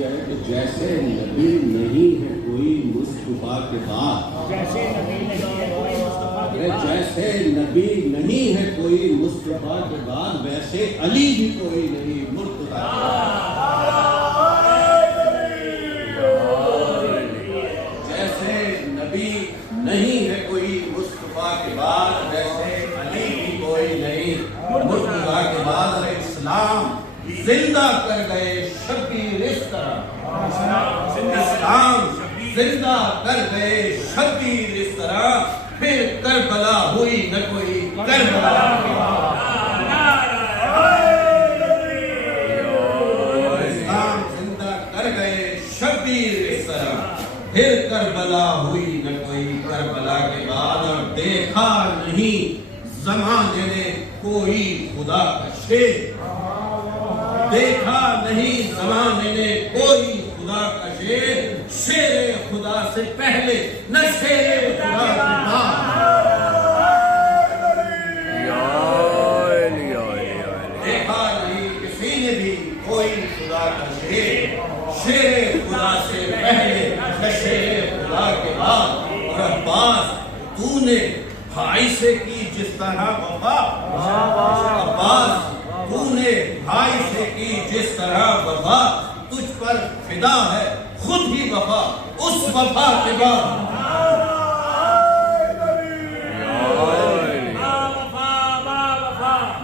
کہ جیسے نبی نہیں ہے کوئی مصطفیٰ کے بعد، جیسے نبی نہیں ہے کوئی مصطفیٰ کے بعد، ویسے علی بھی کوئی نہیں مرتضیٰ کے بعد۔ جیسے نبی نہیں ہے کوئی مصطفیٰ کے بعد، ویسے علی بھی کوئی نہیں مرتضیٰ کے بعد۔ اسلام زندہ کر گئے شبیر اس طرح، اسلام زندہ کر گئے شبیر اس طرح، پھر کربلا ہوئی نہ کوئی کربلا کے بعد۔ اسلام زندہ کر گئے شبیر اس طرح، پھر کربلا ہوئی نہ کوئی کربلا کے بعد۔ اور دیکھا نہیں زمانے نے کوئی خدا کا شیر، دیکھا نہیں زمانے نے کوئی خدا کا شیر، شیر خدا سے پہلے نہ شیر خدا کے بعد۔ دیکھا نہیں کسی نے بھی کوئی خدا کا شیر، شیر خدا سے پہلے نہ شیر خدا کے بعد۔ اور عباس تو نے بھائی سے کی جس طرح وفا، عباس تو نے بھائی سے کی جس طرح وفا، تجھ پر فدا ہے خود ہی وفا اس وفا کے بعد۔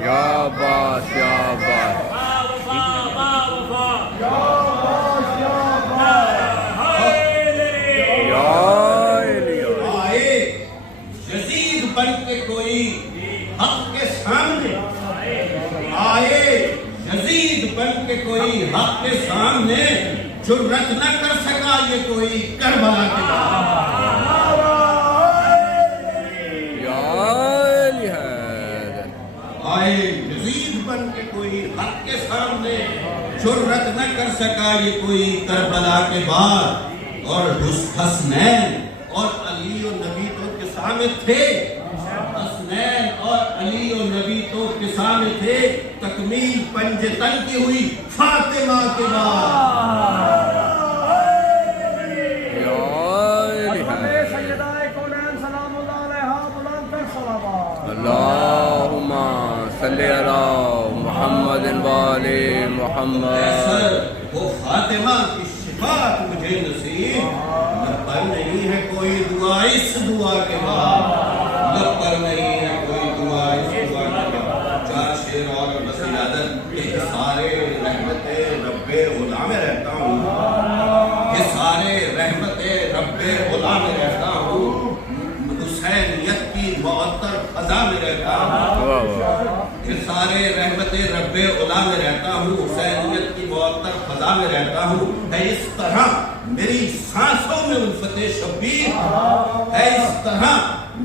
یا باس یا باس آئے یزید بن کے کوئی حق کے سامنے، آئے یزید بن کے کوئی حق کے سامنے، جرأت نہ کر سکا یہ کوئی کربلا کے بعد۔ آئے یزید بن کے کوئی حق کے سامنے، جرأت نہ کر سکا یہ کوئی کربلا کے بعد۔ اور حسنین اور علی و نبی تو کساں میں تھے، حسنین اور علی و نبی تو کساں میں تھے، تکمیل پنجتن کی ہوئی فاطمہ کے بعد۔ اللہم صلی علی محمد وآل محمد۔ وہ فاطمہ کی شفاعت مجھے نصیب، لب پر نہیں ہے کوئی دعا اس دعا کے بعد، لب پر نہیں ہے کوئی دعا اس دعا کے بعد۔ چار شیر اور بس عادت، یہ سارے رحمت رب غلام میں رہتا ہوں، یہ سارے رحمت رب غلام میں رہتا ہوں، حسینیت کی معطر فضا میں رہتا ہوں، یہ سارے رحمت رب غلام میں رہتا ہوں، حسینیت کی معطر فضا میں رہتا ہوں۔ ہے اس طرح میری سانسوں میں الفت شبیر، ہے اس طرح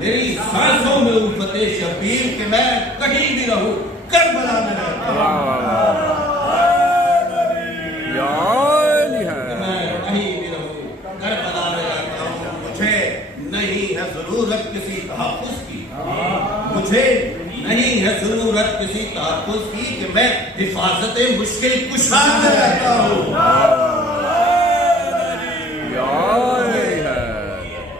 میری سانسوں میں الفت شبیر کہ میں کہیں بھی رہوں کربلا میں رہتا ہوں، میں کہیں بھی رہوں کربلا میں رہتا ہوں۔ مجھے نہیں ہے ضرورت کسی تحفظ کی، مجھے نہیں ہے ضرورت کسی تحفظ کی کہ میں حفاظت مشکل کشا میں رہتا ہوں،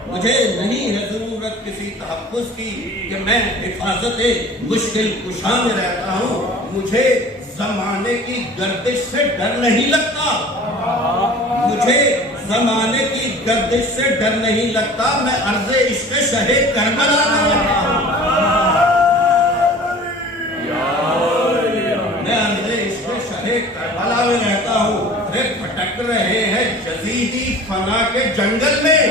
مجھے نہیں ہے ضرورت کسی تحفظ کی کہ میں حفاظت مشکل کشا میں رہتا ہوں۔ مجھے زمانے کی گردش سے ڈر نہیں لگتا، مجھے زمانے کی گردش سے ڈر نہیں لگتا، میں عرض عشق شہ کربلا میں رہتا ہوں، میں عرض عشق شہ کربلا میں رہتا ہوں۔ بھٹک رہے ہیں یزیدی فنا کے جنگل میں،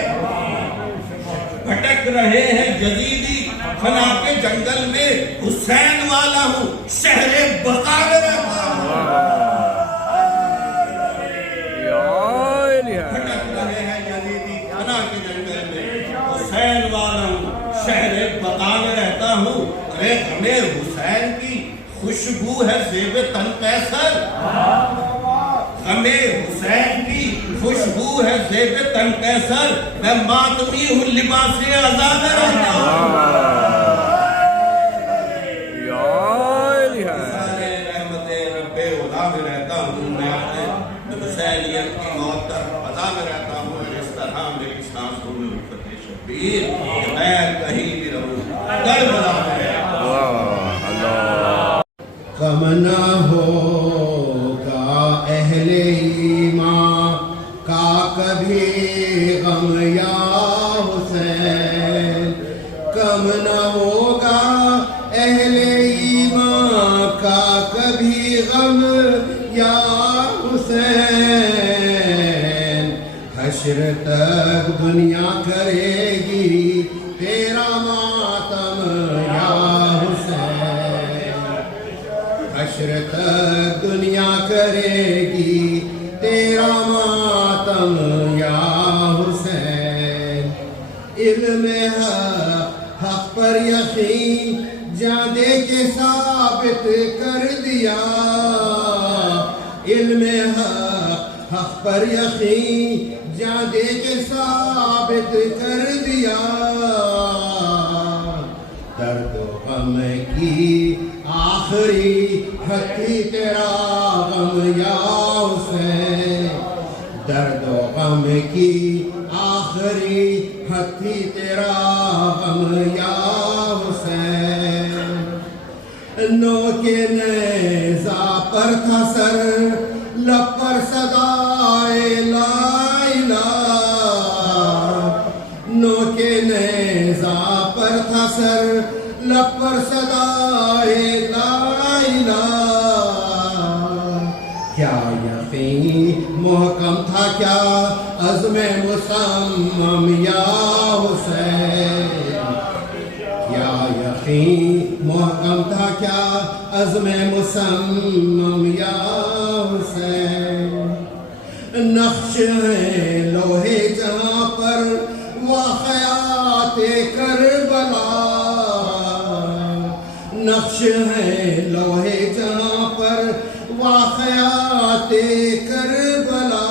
بھٹک رہے ہیں یزیدی فنا کے جنگل میں، حسین والا ہوں شہر بقا میں رہتا ہوں، بھٹک رہے ہیں یزیدی فنا کے جنگل میں، حسین والا ہوں شہر بقا میں رہتا ہوں۔ ارے ہمیں حسین کی خوشبو ہے زیب تن قیصر، ہمیں حسین کی خوشبو ہے زیب تن قیصر، میں ماتمی ہوں لباس آزاد رہتا ہوں، سارے رحمت رب غلام رہتا ہوں، میں اپنے حسینیت کی موت تک فضا میں رہتا ہوں، اس طرح میری سانسوں میں الفت شبیر کہ میں کہیں بھی رہوں کربلا میں رہتا ہوں۔ واہ اللہ غم نہ ہوگا اہل ایمان کا کبھی غم یا حسین، غم نہ ہوگا اہل ایمان کا کبھی غم یا حسین، حشر تک دنیا کرے گی تیرا ماتم یا حسین، حشر تک دنیا کرے گی تیرا ماتم یا حسین، علم حق پر یقین جاں دے کے ثابت کر دیا، علم حق پر یقین جاں دے کے ثابت کر دیا، درد و غم کی آخری ہتھی تیرا غم یا حسین، درد و غم کی آخری ہتھی تیرا غم یا حسین، نو کے نیزہ پر تھا سر لب پر صدائے لا الہ، نو کے نیزہ پر تھا سر لب پر صدائے لا الہ، کیا یقین محکم تھا کیا عزم مصمم یا حسین، کیا یقین محکم تھا کیا عزم مصمم یا حسین، نقش ہے لوہے جہاں پر واقعات کربلا، نقش ہے لوہے جہاں پر واقعات کربلا،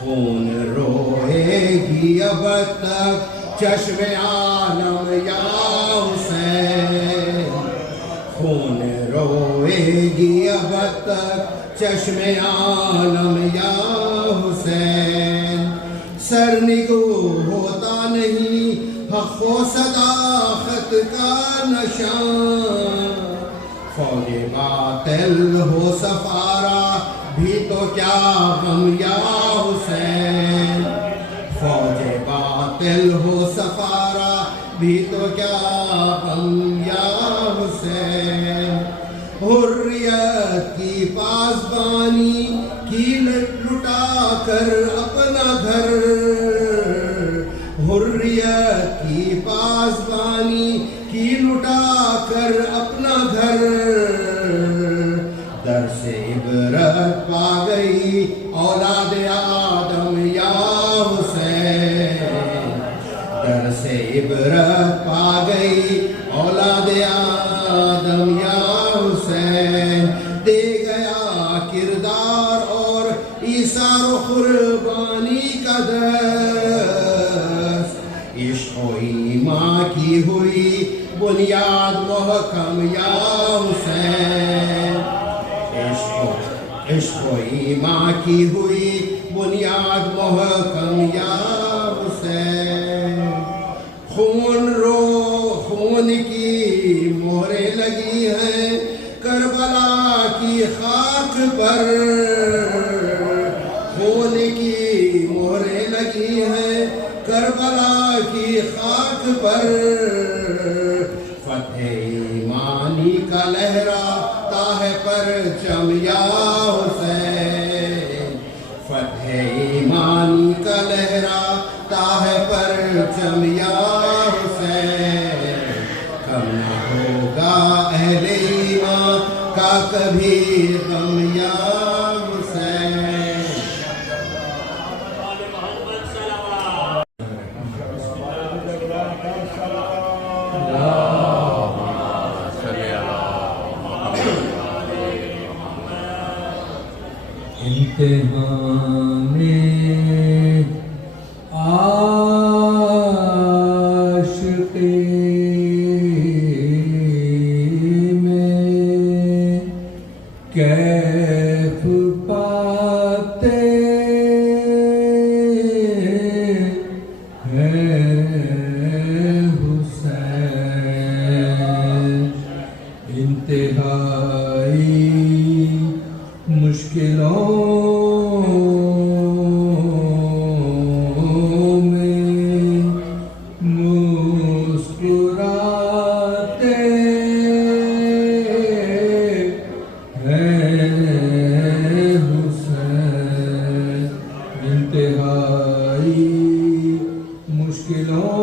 خون روئے گی اب تک چشم عالم یا حسین، خون روئے گی اب تک چشم عالم یا حسین، سرنگو ہوتا نہیں حق و صداقت کا نشان، فوج باطل ہو سفارا بھی تو کیا غم یا حسین، فوج باطل ہو سفارا بھی تو کیا غم یا حسین، حریت کی پاسبانی کی لٹا کر اپنا گھر، حریت کی پاسبانی کی لٹا کر اپنا گھر، در سے عبرت پا گئی اولاد آدم یا حسین، در سے عبرت پا گئی اولاد آدم یا حسین، دے گیا کردار اور ایثار و قربانی کا درس، عشق و ایمان کی ہوئی بنیاد محکم یا حسین، عشق و ایمان کی ہوئی بنیاد محکم یا حسین، خون کی مہریں لگی ہیں کربلا کی خاک پر، خون کی مہریں لگی ہیں کربلا کی خاک پر، فتح ایمانی کا لہراتا ہے پرچم یا حسین، فتح ایمانی کا لہراتا ہے پرچم یا حسین، کم نہ ہوگا اہل ایمان کا کبھی غم یا حسین۔ امتحان عاشقی میں کیف پا مشکلوں میں مسکراتے ہیں حسین، انتہائی مشکلوں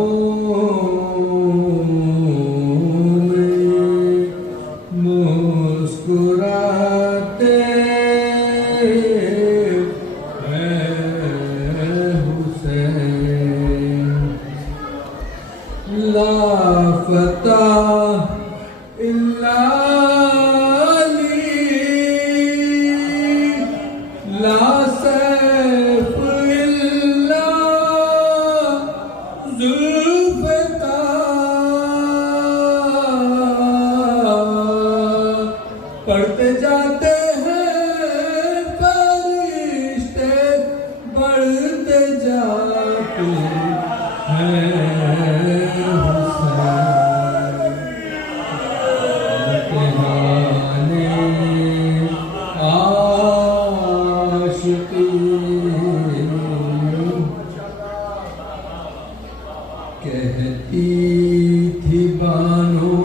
مسکراتے ہیں حسین، لافتہ الا علی، لا سیف الا ذوالفقار، پڑھتے جاتے ہیں فرشتے، بڑھتے جاتے ہیں حسین، امتحان عاشقی، کہتی تھی بانو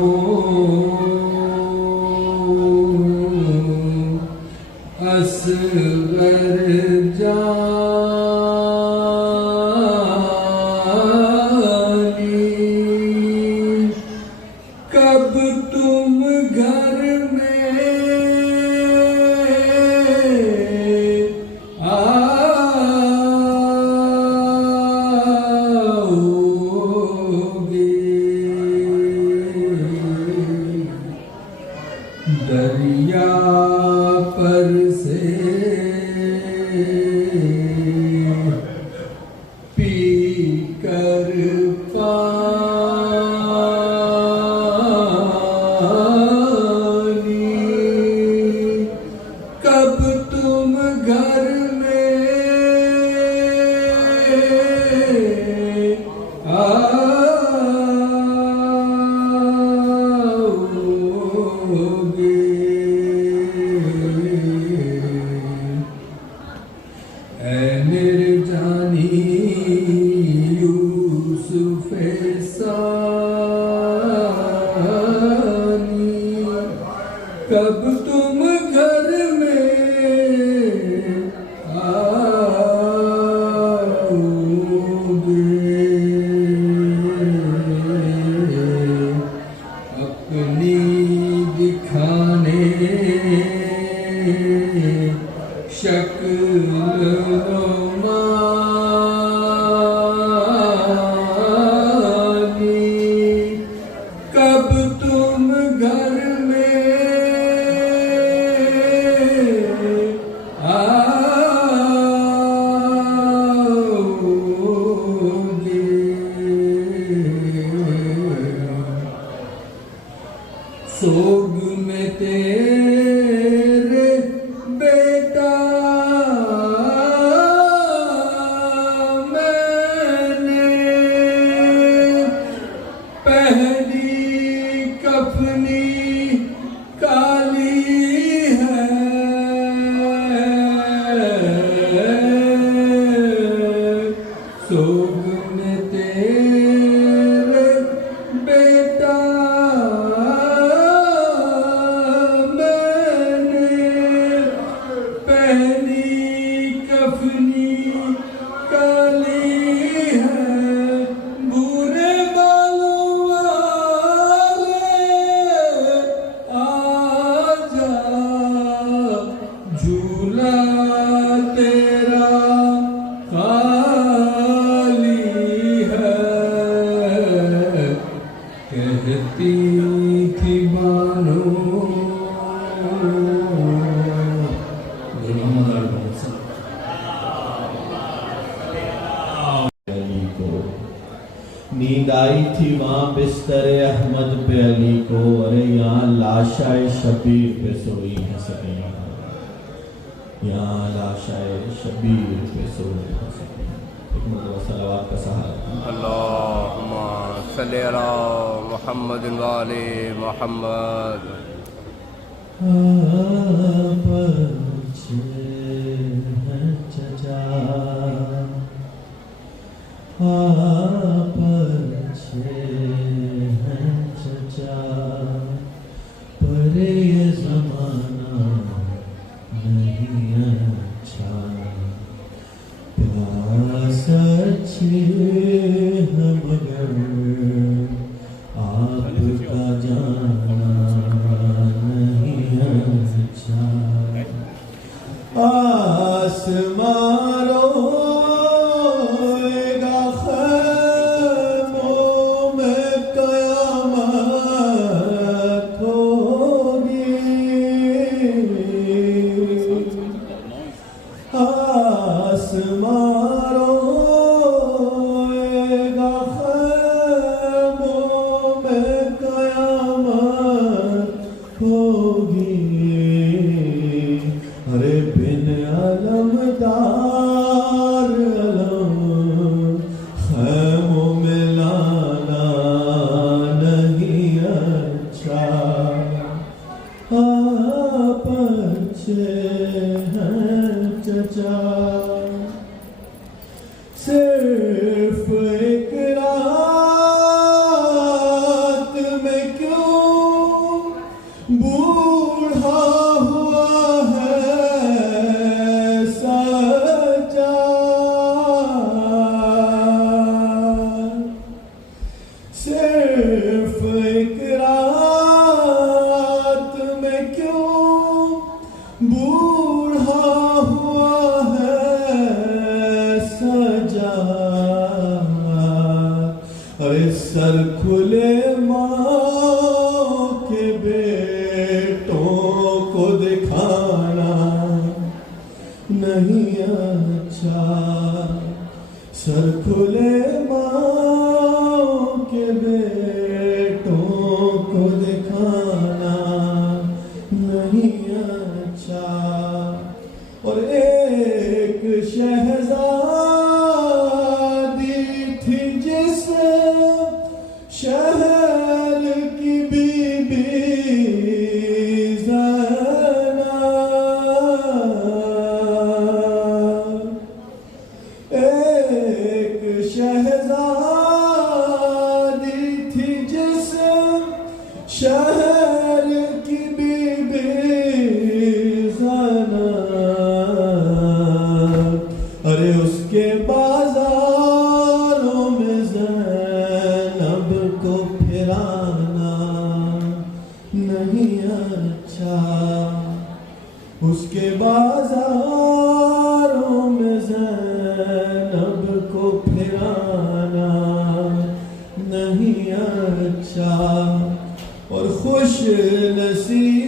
اصغر جانی، کب تم گھر میں آؤگے، دریا پر سے پی کر پانی، کب تم گھر میں آؤگے، اے میرے جانی یوسف ثانی، کب تم گھر میں آؤگے، اپنی دکھانے شکل نمانی، کب تم گھر میں آؤگے، سوگ میں تیرے بیٹا میں نے پہلی کفنی کالی ہے، سوگ میں تیرے بیٹا میں نے پہلی کفنی کالی ہے، برے بالوں والے آجا، جھولا تیرا خالی ہے، کہتی تھی بانو نیند آئی تھی وہاں بستر احمد پہ علی کو، ارے یہاں لاشائے شبیر پہ سوئی ہے سکینہ، یہاں لاشائے شبیر پہ سوئی ہے سکینہ، ایک مرتبہ صلوات کا سہارا۔ اللہم صلی علی محمد وآل محمد۔ آپ آسمان روئے گا خیموں میں قیامت ہوگی آسمان روئے گا خیموں میں قیامت ہوگی ارے بن علمدار علم خیموں میں لانا نہیں اچھا آپ اچھے ہیں چچا صرف ایک رات میں کیوں بوڑھا ہوا ہے سجاد صرف ایک رات میں کیوں بوڑھا ہوا ہے سجاد ارے سر کھلے ماں کے بیٹوں کو دکھانا نہیں اچھا سر کھلے ماں کے بیٹوں کو دکھانا نہیں اچھا اور ایک شہزادی تھی جس شہر کی بی بی زینب ایک شہزادی تھی جس شہر کی بی بی زینب ارے اس کے بازاروں میں زینب کو پھرانا نہیں اچھا اس کے بازاروں میں زینب کو پھرانا نہیں اچھا اور خوش نصیب